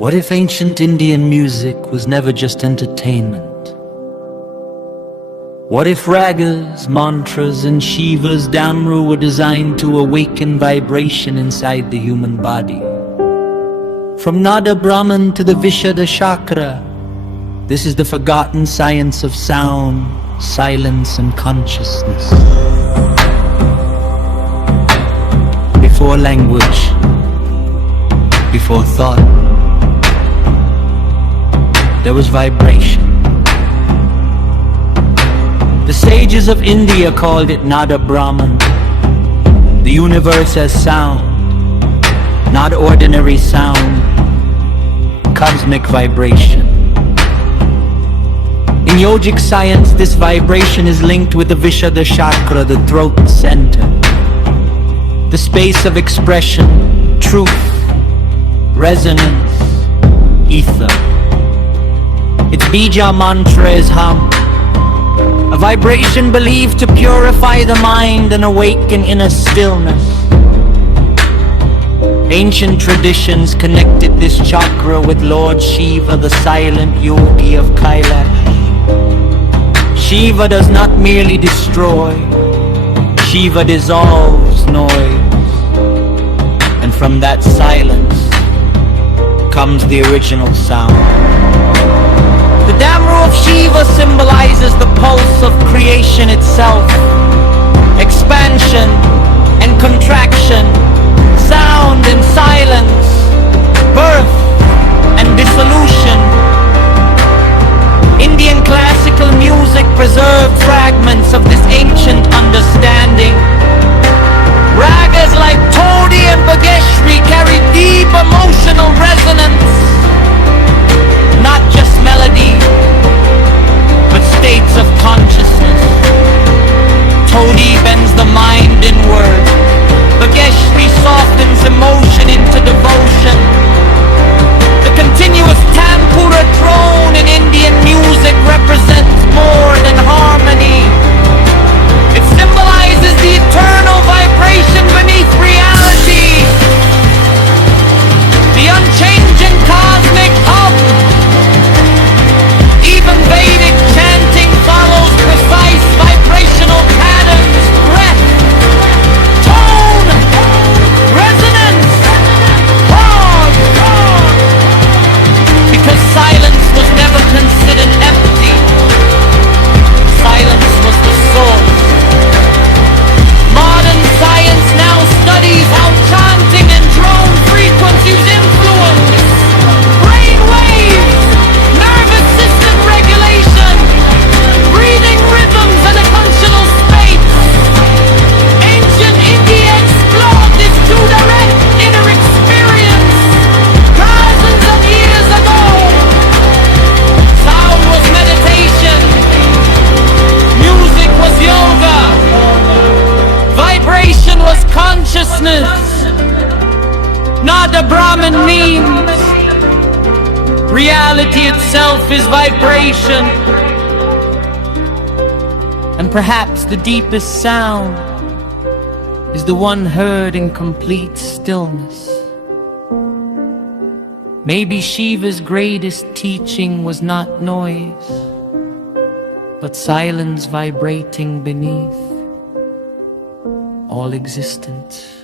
What if ancient Indian music was never just entertainment? What if Ragas, mantras and Shiva's Damru were designed to awaken vibration inside the human body? From Nada Brahman to the Vishuddha Chakra, this is the forgotten science of sound, silence and consciousness. Before language, before thought, there was vibration. The sages of India called it Nada Brahman. The universe as sound, not ordinary sound, cosmic vibration. In yogic science, this vibration is linked with the Vishuddha Chakra, the throat center, the space of expression, truth, resonance, ether. Its bija mantra is hum, a vibration believed to purify the mind and awaken inner stillness. Ancient traditions connected this chakra with Lord Shiva, the silent yogi of Kailash. Shiva does not merely destroy, Shiva dissolves noise. And from that silence comes the original sound. The Damru of Shiva symbolizes the pulse of creation itself, expansion and contraction, sound and silence, birth and dissolution. Indian classical music preserved fragments of this ancient understanding. Ragas like Todi and Bageshri carry deep emotional resonance, not just melody, but states of consciousness. Todi bends the mind inward, Bageshri softens emotion into devotion. The continuous Tampura drone in Indian music represents more than harmony. It symbolizes the eternal vibration beneath reality, the unchanging cosmic hum. Even Vedic chanting follows precise vibrational patterns, breath, tone, resonance, pause. Because silence was never considered empty. Silence was the source. Modern science now studies how chanting and drone frequencies influence brain waves, nervous system regulation, breathing rhythms and functional states. Ancient India explored this through direct inner experience thousands of years ago. Sound was meditation, music was yoga, vibration was consciousness. Nada Brahman means reality itself is vibration. And perhaps the deepest sound is the one heard in complete stillness. Maybe Shiva's greatest teaching was not noise, but silence vibrating beneath all existence.